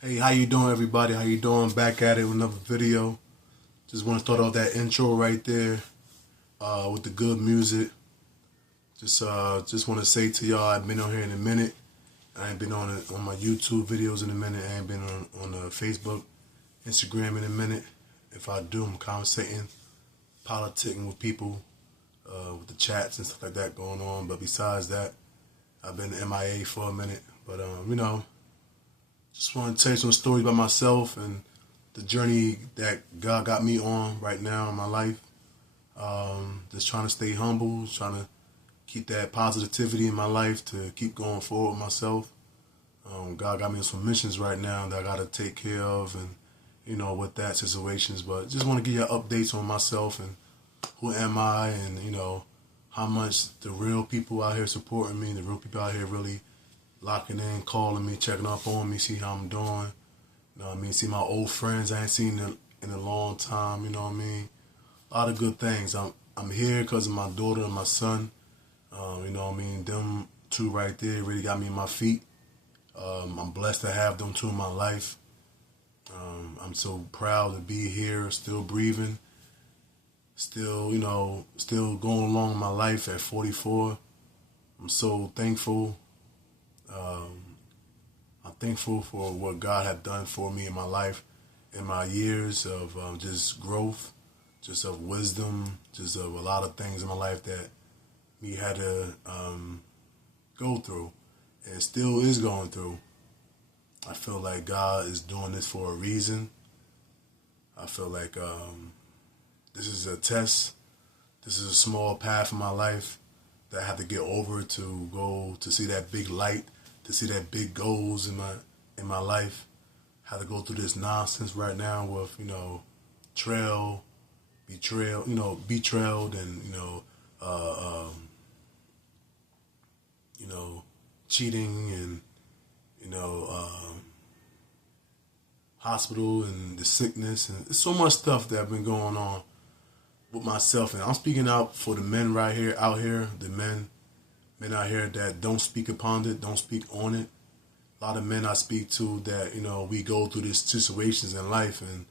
Hey, how you doing, everybody? How you doing? Back at it with another video. Just want to start off that intro right there with the good music. Just want to say to y'all, I've been on here in a minute. I ain't been on my YouTube videos in a minute. I ain't been on Facebook, Instagram in a minute. If I do, I'm conversating, politicking with people, with the chats and stuff like that going on. But besides that, I've been MIA for a minute. But just want to tell you some stories about myself and the journey that God got me on right now in my life. Just trying to stay humble, trying to keep that positivity in my life to keep going forward with myself. God got me on some missions right now that I got to take care of and, with that situations. But just want to give you updates on myself and who am I and, how much the real people out here supporting me, the real people out here really locking in, calling me, checking up on me, see how I'm doing. See my old friends I ain't seen in a long time, A lot of good things. I'm here because of my daughter and my son. Them two right there really got me on my feet. I'm blessed to have them two in my life. I'm so proud to be here, still breathing, still going along in my life at 44. I'm so thankful. I'm thankful for what God had done for me in my life, in my years of just growth, just of wisdom, just of a lot of things in my life that we had to go through and still is going through. I feel like God is doing this for a reason. I feel like this is a test. This is a small path in my life that I have to get over to go to see that big light, to see that big goals in my life. I have to go through this nonsense right now with, betrayal, and, cheating and, hospital and the sickness and there's so much stuff that have been going on with myself. And I'm speaking out for the men right here, out here, the men out here that don't speak upon it, don't speak on it. A lot of men I speak to that, we go through these situations in life and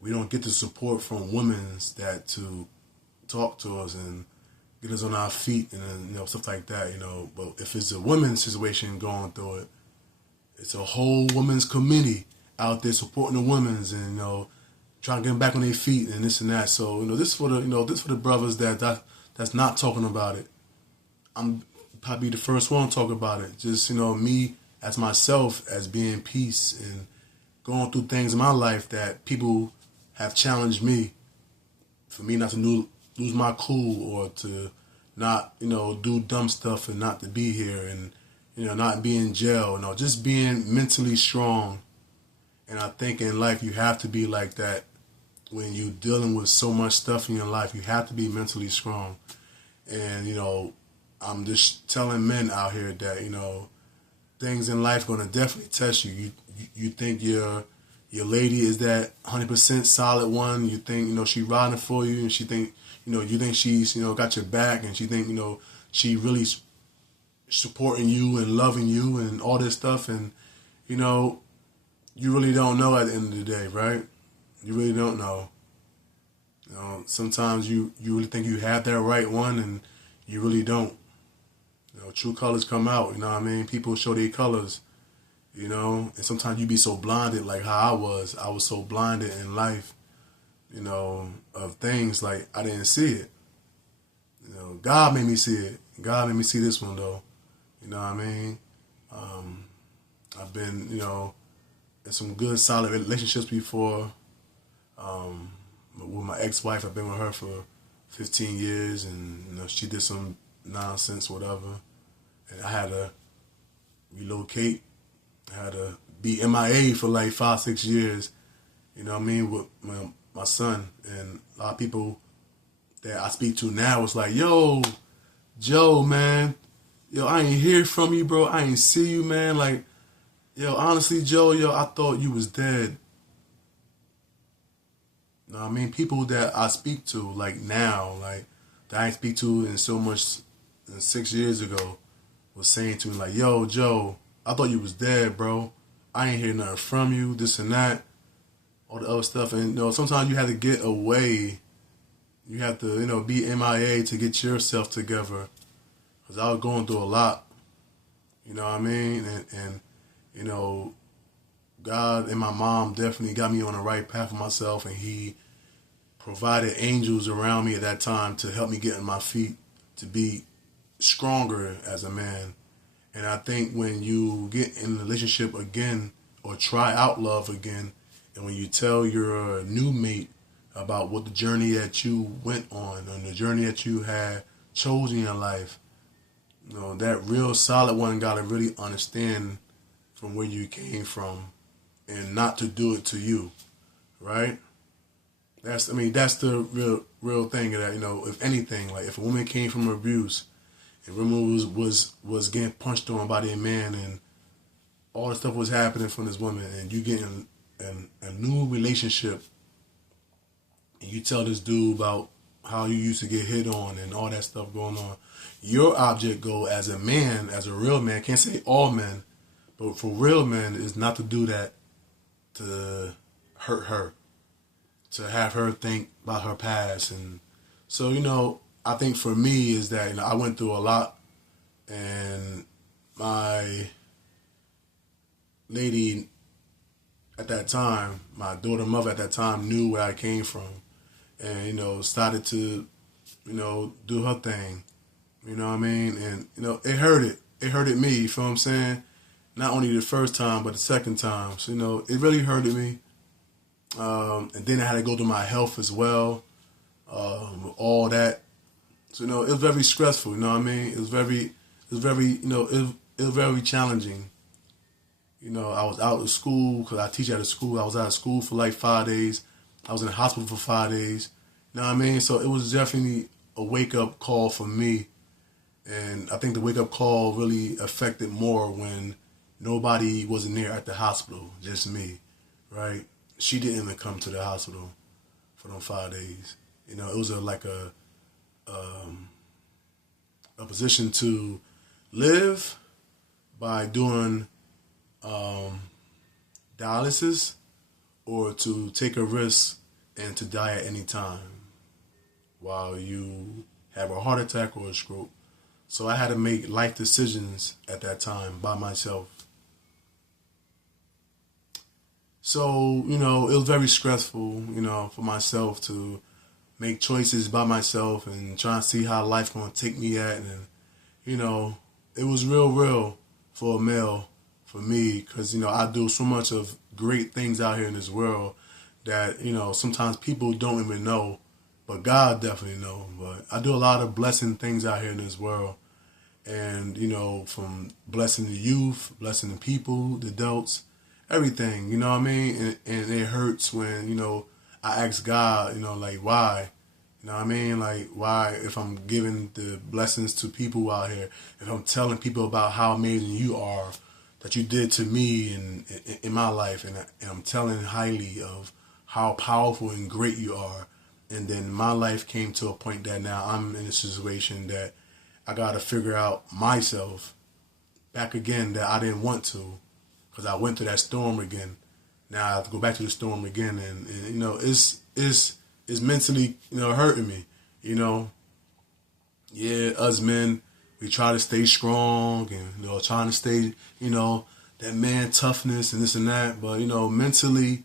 we don't get the support from women that to talk to us and get us on our feet and, stuff like that, But if it's a women's situation going through it, it's a whole women's committee out there supporting the women's and, trying to get them back on their feet and this and that. So, this for the brothers that's not talking about it. I'm probably the first one to talk about it. Just, me as myself as being peace and going through things in my life that people have challenged me for me not to lose my cool or to not, do dumb stuff and not to be here and, not be in jail, just being mentally strong. And I think in life you have to be like that. When you're dealing with so much stuff in your life, you have to be mentally strong. And, I'm just telling men out here that, things in life are going to definitely test you. You think your lady is that 100% solid one. You think, she riding for you and she think, you think she's, got your back and she think, she really supporting you and loving you and all this stuff. And, you really don't know at the end of the day, right? You really don't know. Sometimes you really think you have that right one and you really don't. True colors come out, People show their colors, and sometimes you be so blinded like how I was. I was so blinded in life, of things like I didn't see it. God made me see it. God made me see this one though. I've been, in some good solid relationships before. With my ex-wife, I've been with her for 15 years and, she did some nonsense, whatever. And I had to relocate had to be MIA for like 5, 6 years. You know what I mean? With my son, and a lot of people that I speak to now was like, "Yo, Joe, man, yo, I ain't hear from you, bro. I ain't see you, man. Like, yo, honestly, Joe, yo, I thought you was dead." You know what I mean? People that I speak to, like now, like that I ain't speak to in so much 6 years ago, was saying to me like, "Yo, Joe, I thought you was dead, bro. I ain't hear nothing from you, this and that, all the other stuff." And sometimes you have to get away. You have to, be MIA to get yourself together. Cause I was going through a lot. You know what I mean? And God and my mom definitely got me on the right path for myself, and He provided angels around me at that time to help me get on my feet, to be stronger as a man. And I think when you get in a relationship again or try out love again, and when you tell your new mate about what the journey that you went on and the journey that you had chosen in your life, that real solid one got to really understand from where you came from and not to do it to you, right? That's the real thing of that. If anything, like if a woman came from abuse and woman was getting punched on by their man and all the stuff was happening from this woman, and you get in a new relationship and you tell this dude about how you used to get hit on and all that stuff going on, your object goal as a man, as a real man, can't say all men, but for real men, is not to do that to hurt her, to have her think about her past. And so, I think for me is that, I went through a lot, and my lady at that time, my daughter mother at that time, knew where I came from, and, started to, do her thing. You know what I mean? And, it hurted. It hurted me, you feel what I'm saying? Not only the first time, but the second time. So, it really hurted me. And then I had to go through my health as well, all that. So, it was very stressful, you know what I mean? It was very, it was very challenging. I was out of school because I teach at a school. I was out of school for like 5 days. I was in the hospital for 5 days. You know what I mean? So it was definitely a wake-up call for me. And I think the wake-up call really affected more when nobody wasn't there at the hospital, just me, right? She didn't even come to the hospital for them 5 days. It was a position to live by doing dialysis, or to take a risk and to die at any time while you have a heart attack or a stroke. So I had to make life decisions at that time by myself. So, it was very stressful, for myself to make choices by myself and trying to see how life going to take me at. And, it was real for a male, for me, because, I do so much of great things out here in this world that, sometimes people don't even know, but God definitely knows. But I do a lot of blessing things out here in this world. And, from blessing the youth, blessing the people, the adults, everything, you know what I mean? And it hurts when, I ask God, like, why? You know what I mean? Like, why, if I'm giving the blessings to people out here, if I'm telling people about how amazing you are, that you did to me in my life, and I'm telling highly of how powerful and great you are, and then my life came to a point that now I'm in a situation that I got to figure out myself back again, that I didn't want to, because I went through that storm again. Now I have to go back to the storm again, and it's mentally, hurting me, Yeah, us men, we try to stay strong and, trying to stay, that man toughness and this and that. But, mentally,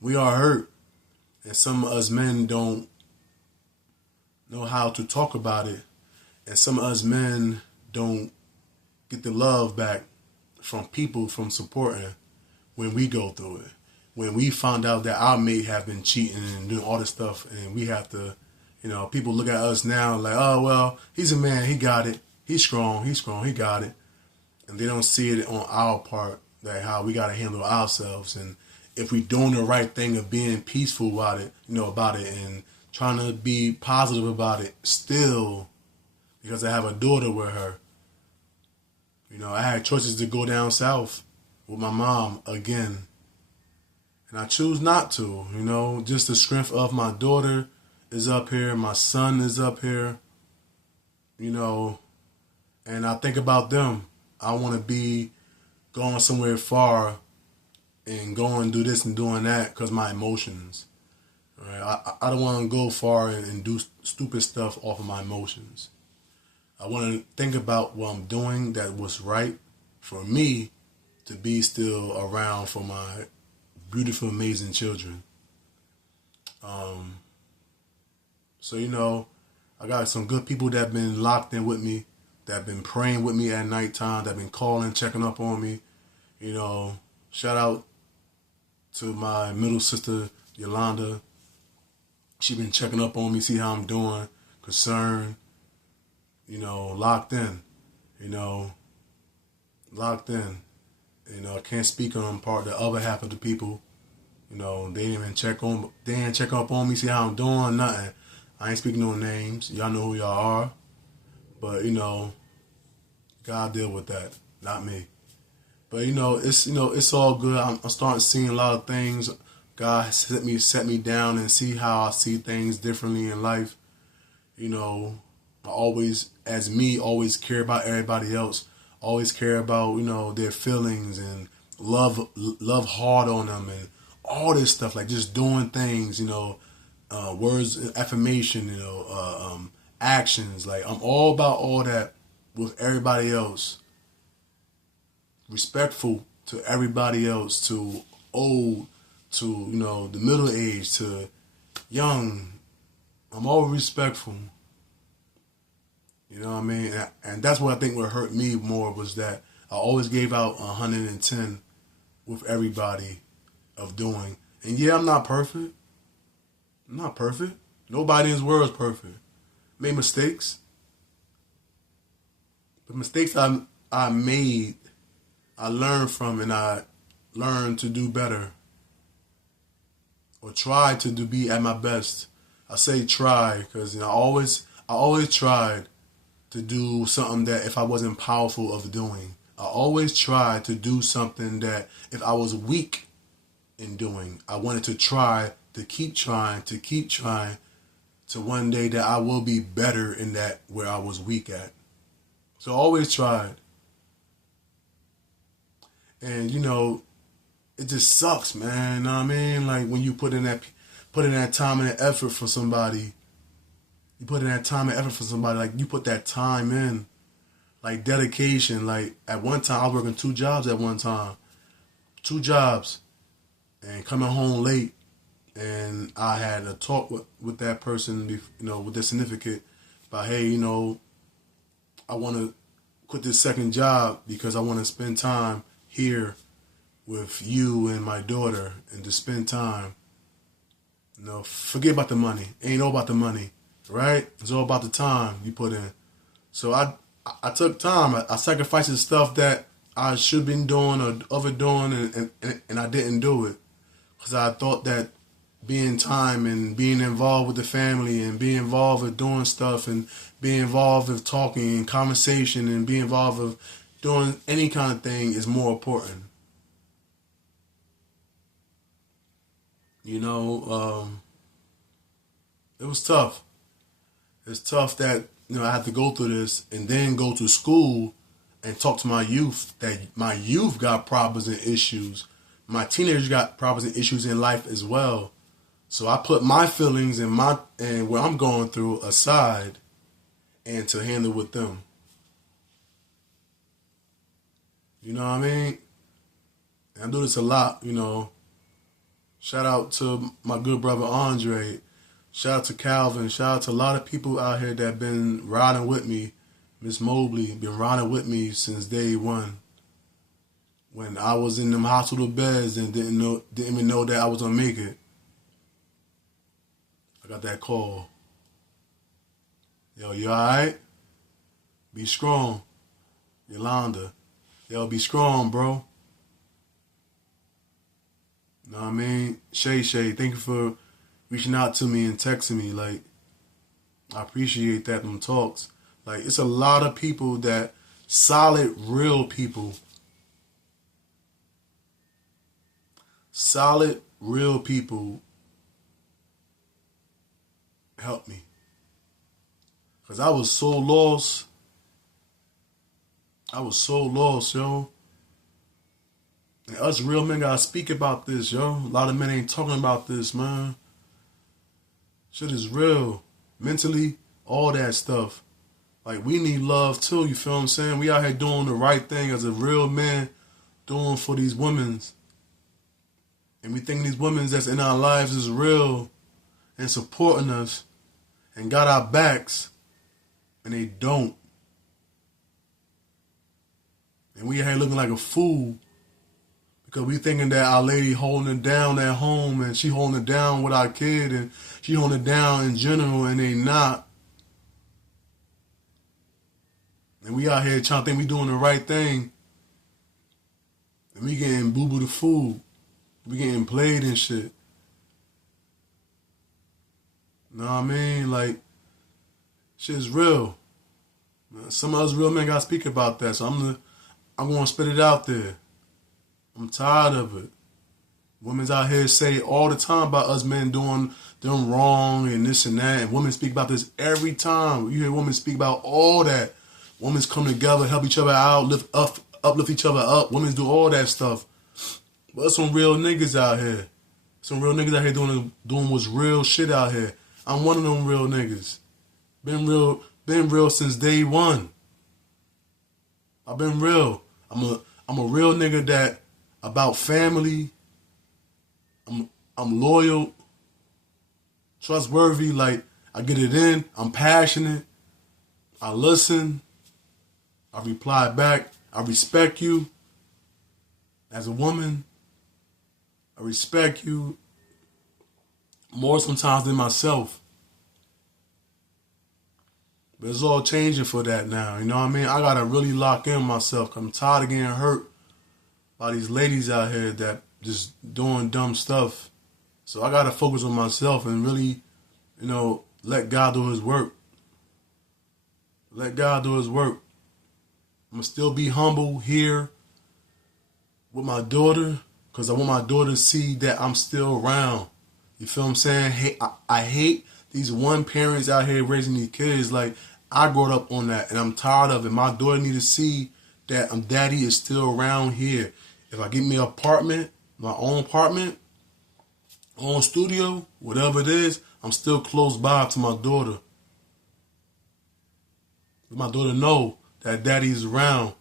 we are hurt. And some of us men don't know how to talk about it. And some of us men don't get the love back from people from supporting when we go through it. When we find out that our mate have been cheating and doing all this stuff, and we have to, people look at us now like, oh, well, he's a man, he got it. He's strong, he got it. And they don't see it on our part, that how we got to handle ourselves, and if we doing the right thing of being peaceful about it, about it, and trying to be positive about it, still, because I have a daughter with her. I had choices to go down south with my mom again, and I choose not to. Just the strength of my daughter is up here, my son is up here. And I think about them. I want to be going somewhere far and go and do this and doing that because my emotions. Right? I don't want to go far and do stupid stuff off of my emotions. I want to think about what I'm doing that was right for me to be still around for my beautiful, amazing children. So, I got some good people that have been locked in with me, that have been praying with me at nighttime, that have been calling, checking up on me. Shout out to my middle sister, Yolanda. She been checking up on me, see how I'm doing, concerned, locked in, locked in. I can't speak on the other half of the people. They didn't even they didn't check up on me, see how I'm doing, nothing. I ain't speaking no names. Y'all know who y'all are. But, God deal with that, not me. But, it's all good. I'm starting seeing a lot of things. God set me down and see how I see things differently in life. I always care about everybody else. Always care about, their feelings and love hard on them and all this stuff, like just doing things, words of affirmation, actions. Like I'm all about all that with everybody else. Respectful to everybody else, to old, to, the middle age, to young. I'm always respectful. You know what I mean? And that's what I think would hurt me more was that I always gave out 110 with everybody of doing. And yeah, I'm not perfect. I'm not perfect. Nobody in this world is perfect. Made mistakes. The mistakes I made, I learned from, and I learned to do better. Or try to be at my best. I say try because I always tried to do something that if I wasn't powerful of doing. I always tried to do something that if I was weak in doing, I wanted to try to keep trying to one day that I will be better in that where I was weak at. So I always tried. And it just sucks, man. You know what I mean? Like when you put in that time and effort for somebody, like you put that time in, like dedication. Like at one time, I was working 2 jobs at one time. 2 jobs. And coming home late, and I had a talk with that person, with their significant, about, hey, I want to quit this second job because I want to spend time here with you and my daughter and to spend time. Forget about the money. It ain't all about the money, right? It's all about the time you put in. So I took time. I sacrificed the stuff that I should have been doing or overdoing, and I didn't do it. Because I thought that being time and being involved with the family and being involved with doing stuff and being involved with talking and conversation and being involved with doing any kind of thing is more important. It was tough. It's tough that, I had to go through this and then go to school and talk to my youth that my youth got problems and issues. My teenagers got problems and issues in life as well. So I put my feelings and what I'm going through aside and to handle with them. You know what I mean? And I do this a lot, Shout out to my good brother Andre. Shout out to Calvin. Shout out to a lot of people out here that have been riding with me. Miss Mobley been riding with me since day one. When I was in them hospital beds and didn't even know that I was gonna make it. I got that call. Yo, you alright? Be strong. Yolanda. Yo, be strong, bro. You know what I mean? Shay, thank you for reaching out to me and texting me. Like, I appreciate that, them talks. Like, it's a lot of people that, solid, real people, solid, real people help me. Because I was so lost. I was so lost, yo. And us real men gotta speak about this, yo. A lot of men ain't talking about this, man. Shit is real. Mentally, all that stuff. Like, we need love too, you feel what I'm saying? We out here doing the right thing as a real man, doing for these women. And we think these women that's in our lives is real and supporting us and got our backs, and they don't. And we out here looking like a fool because we thinking that our lady holding it down at home and she holding it down with our kid and she holding it down in general, and they not. And we out here trying to think we doing the right thing. And we getting boo-boo the fool. We getting played and shit. Know what I mean? Like, shit's real. Some of us real men gotta speak about that. So I'm gonna spit it out there. I'm tired of it. Women's out here say all the time about us men doing them wrong and this and that. And women speak about this every time. You hear women speak about all that. Women's come together, help each other out, uplift each other up. Women's do all that stuff. But there's some real niggas out here. Some real niggas out here doing what's real shit out here. I'm one of them real niggas. Been real since day one. I've been real. I'm a real nigga that about family. I'm loyal, trustworthy. Like, I get it in. I'm passionate. I listen. I reply back. I respect you as a woman. I respect you more sometimes than myself. But it's all changing for that now. You know what I mean? I gotta really lock in myself. 'Cause I'm tired of getting hurt by these ladies out here that just doing dumb stuff. So I gotta focus on myself and really, let God do his work. Let God do his work. I'm gonna still be humble here with my daughter because I want my daughter to see that I'm still around. You feel what I'm saying? I hate these one parents out here raising these kids. Like, I grew up on that and I'm tired of it. My daughter need to see that daddy is still around here. If I get me an apartment, my own apartment, own studio, whatever it is, I'm still close by to my daughter. Let my daughter know that daddy's around.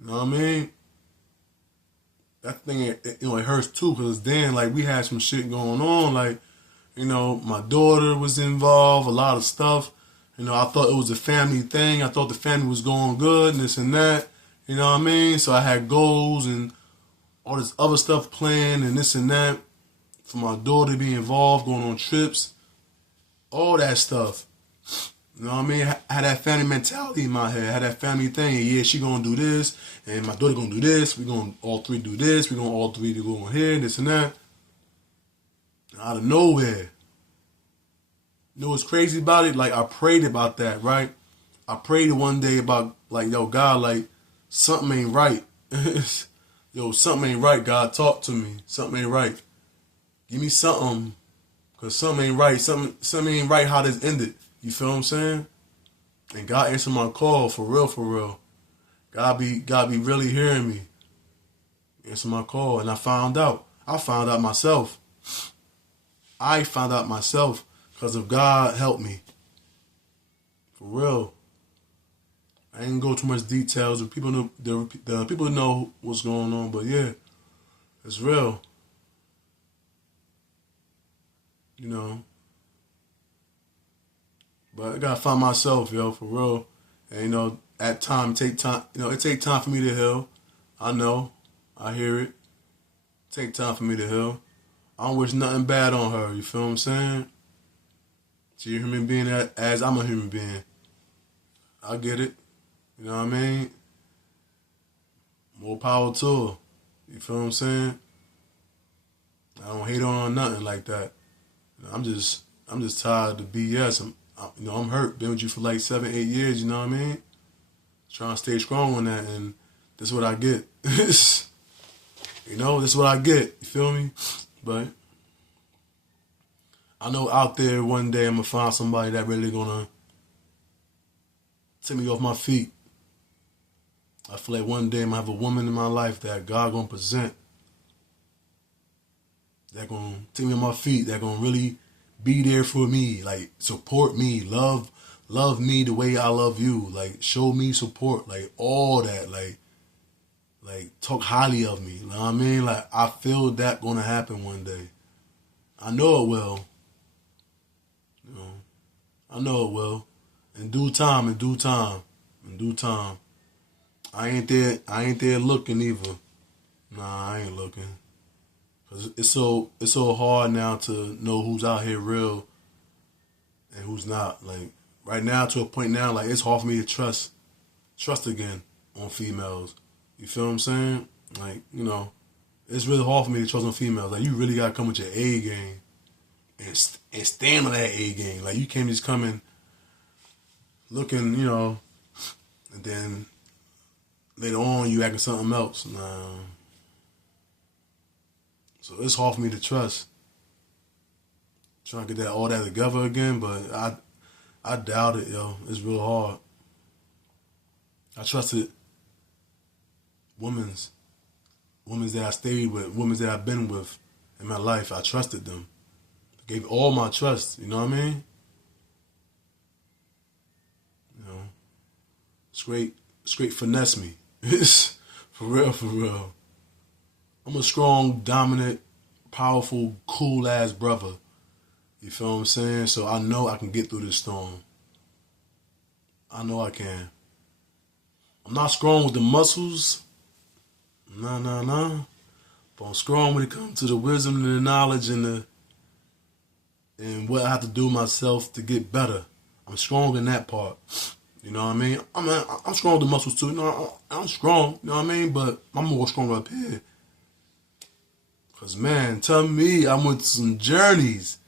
You know what I mean? That thing, it hurts too, because then, like, we had some shit going on. Like, my daughter was involved, a lot of stuff. I thought it was a family thing. I thought the family was going good and this and that. You know what I mean? So I had goals and all this other stuff planned and this and that for my daughter to be involved, going on trips, all that stuff. You know what I mean? I had that family mentality in my head. I had that family thing. And yeah, she gonna do this, and my daughter gonna do this. We gonna all three do this. We gonna all three go on here, this and that. Out of nowhere. You know what's crazy about it? Like, I prayed about that, right? I prayed one day about, like, yo, God, like, something ain't right. Yo, something ain't right, God. Talk to me. Something ain't right. Give me something. Because something ain't right. Something ain't right how this ended. You feel what I'm saying? And God answered my call, for real, for real. God be really hearing me. Answer my call. And I found out. I found out myself. Because of God helped me. For real. I ain't go too much details. The people know what's going on, but yeah, it's real. But I gotta find myself, yo, for real. And at time, take time. It take time for me to heal. I know. I hear it. Take time for me to heal. I don't wish nothing bad on her. You feel what I'm saying? She's a human being as I'm a human being. I get it. You know what I mean? More power to her. You feel what I'm saying? I don't hate on nothing like that. I'm just tired of the BS. I'm hurt. Been with you for like 7, 8 years. You know what I mean? Trying to stay strong on that, and this is what I get. This is what I get. You feel me? But I know out there one day I'm gonna find somebody that really gonna take me off my feet. I feel like one day I'm gonna have a woman in my life that God gonna present, that gonna take me on my feet, that gonna really be there for me, like support me, love me the way I love you, like show me support, like all that, like talk highly of me. You know what I mean? Like I feel that gonna happen one day. I know it will. You know, I know it will. In due time, in due time, in due time. I ain't there looking either. Nah, I ain't looking. Cause it's so hard now to know who's out here real and who's not. Like right now, to a point now, like it's hard for me to trust again on females. You feel what I'm saying? Like, it's really hard for me to trust on females. Like you really gotta come with your A game and stand on that A game. Like you can't just come in looking, and then later on you acting something else. Nah. So it's hard for me to trust. Trying to get all that together again, but I doubt it, yo. It's real hard. I trusted women's that I stayed with, women's that I've been with in my life. I trusted them. I gave all my trust, you know what I mean? Straight finesse me. For real, for real. I'm a strong, dominant, powerful, cool ass brother. You feel what I'm saying? So I know I can get through this storm. I know I can. I'm not strong with the muscles. Nah. But I'm strong when it comes to the wisdom and the knowledge and what I have to do myself to get better. I'm strong in that part. You know what I mean? I'm strong with the muscles too. I'm strong. You know what I mean? But I'm more strong up here. Cause man, tell me I went to some journeys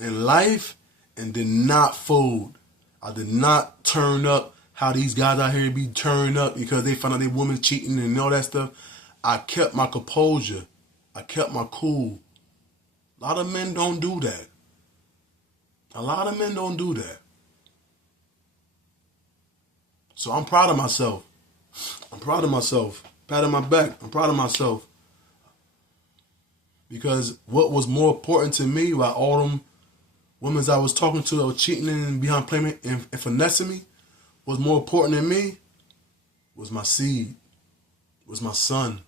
in life and did not fold. I did not turn up how these guys out here be turning up because they found out they women cheating and all that stuff. I kept my composure. I kept my cool. A lot of men don't do that. A lot of men don't do that. So I'm proud of myself. I'm proud of myself. Pat on my back. I'm proud of myself. Because what was more important to me, while all them women I was talking to that were cheating and behind playing and finessing me, was more important than me, was my seed, was my son,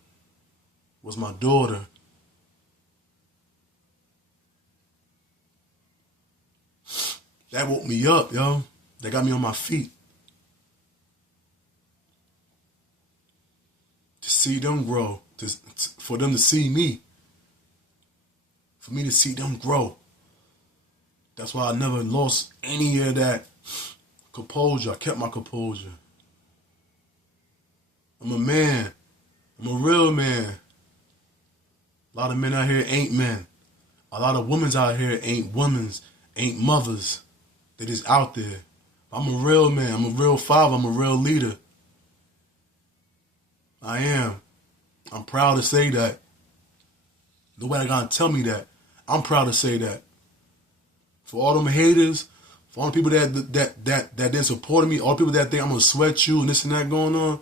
was my daughter. That woke me up, yo. That got me on my feet. To see them grow, for them to see me. For me to see them grow. That's why I never lost any of that composure. I kept my composure. I'm a man. I'm a real man. A lot of men out here ain't men. A lot of women out here ain't women's, ain't mothers. They just out there. I'm a real man. I'm a real father. I'm a real leader. I am. I'm proud to say that. Nobody gonna tell me that. I'm proud to say that. For all them haters, for all the people that didn't support me, all the people that think I'm gonna sweat you and this and that going on,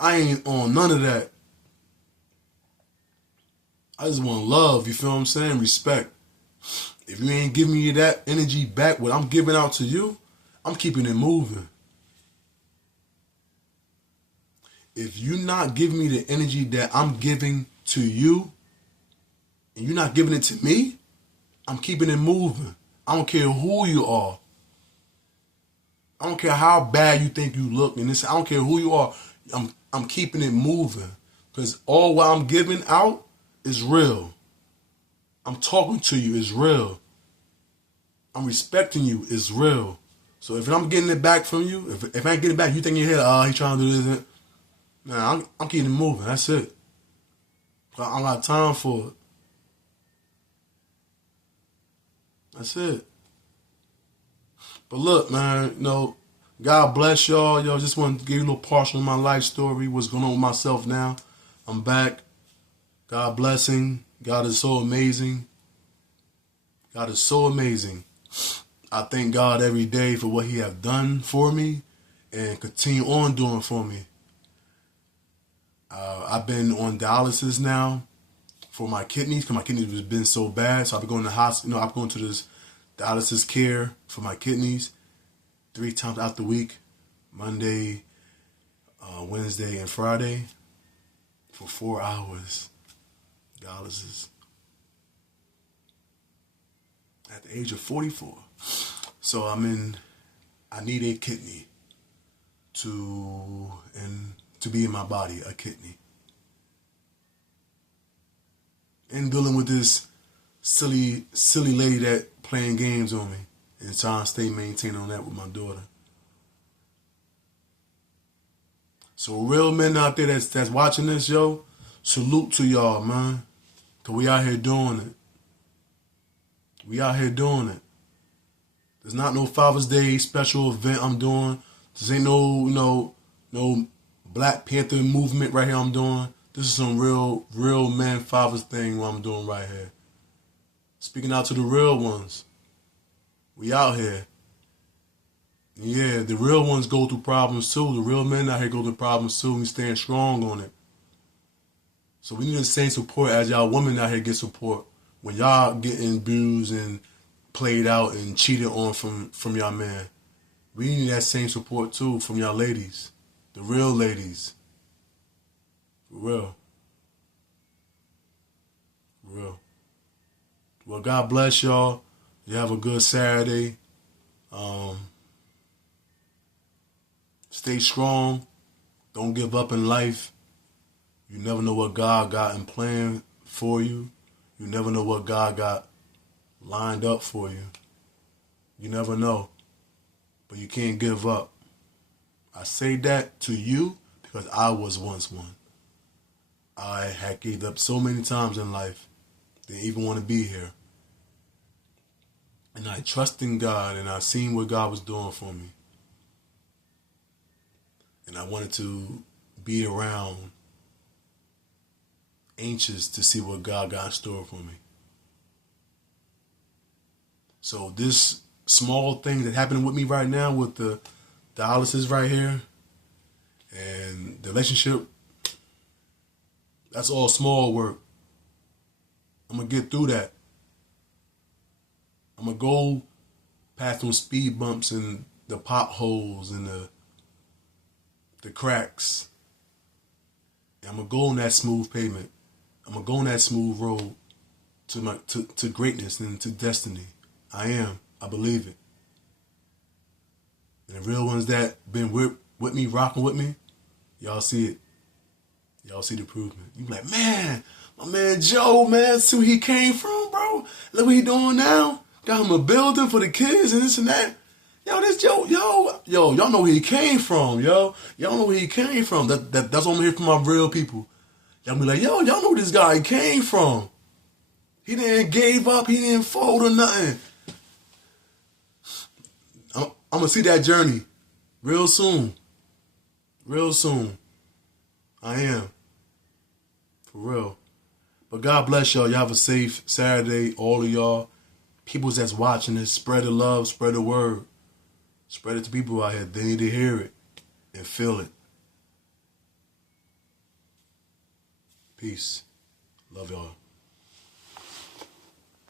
I ain't on none of that. I just want love, you feel what I'm saying? Respect. If you ain't giving me that energy back, what I'm giving out to you, I'm keeping it moving. If you're not giving me the energy that I'm giving to you, and you're not giving it to me, I'm keeping it moving. I don't care who you are. I don't care how bad you think you look. And this, I don't care who you are. I'm keeping it moving. Because all what I'm giving out is real. I'm talking to you is real. I'm respecting you is real. So if I'm getting it back from you, if I ain't getting it back, you think in your head, oh, he's trying to do this. Nah, I'm keeping it moving. That's it. I got time for it. That's it. But look, man, God bless y'all. Yo, just want to give you a little partial of my life story. What's going on with myself now. I'm back. God blessing. God is so amazing. God is so amazing. I thank God every day for what he have done for me and continue on doing for me. I've been on dialysis now for my kidneys because my kidneys has been so bad. So I've been going to the hospital. I'm going to this dialysis care for my kidneys 3 times out the week, Monday, Wednesday, and Friday for 4 hours dialysis at the age of 44. So I need a kidney to be in my body, a kidney. And dealing with this silly lady that playing games on me and trying to stay maintained on that with my daughter. So real men out there that's watching this, yo, salute to y'all, man. Cause we out here doing it. We out here doing it. There's not no Father's Day special event I'm doing. This ain't no Black Panther movement right here I'm doing. This is some real man father's thing what I'm doing right here. Speaking out to the real ones. We out here. Yeah, the real ones go through problems too. The real men out here go through problems too. We stand strong on it. So we need the same support as y'all women out here get support. When y'all getting abused and played out and cheated on from y'all man. We need that same support too from y'all ladies. The real ladies. For real. For real. Well, God bless y'all. You have a good Saturday. Stay strong. Don't give up in life. You never know what God got in plan for you. You never know what God got lined up for you. You never know. But you can't give up. I say that to you because I was once one. I had gave up so many times in life. Didn't even want to be here. And I trust in God and I seen what God was doing for me. And I wanted to be around, anxious to see what God got in store for me. So this small thing that's happening with me right now with the dialysis right here and the relationship, that's all small work. I'm going to get through that. I'm going to go past those speed bumps and the potholes and the cracks. And I'm going to go on that smooth pavement. I'm going to go on that smooth road to greatness and to destiny. I am. I believe it. And the real ones that been with me, rocking with me, y'all see it. Y'all see the improvement. You be like, man, my man Joe, man, see where he came from, bro. Look what he doing now. Got him a building for the kids and this and that. Yo, this Joe, y'all know where he came from, yo. Y'all know where he came from. That's what I'm here for my real people. Y'all be like, yo, y'all know where this guy came from. He didn't give up. He didn't fold or nothing. I'm going to see that journey real soon. Real soon. I am. For real. But God bless y'all. Y'all have a safe Saturday, all of y'all. People that's watching this, spread the love, spread the word. Spread it to people out here. They need to hear it and feel it. Peace. Love y'all.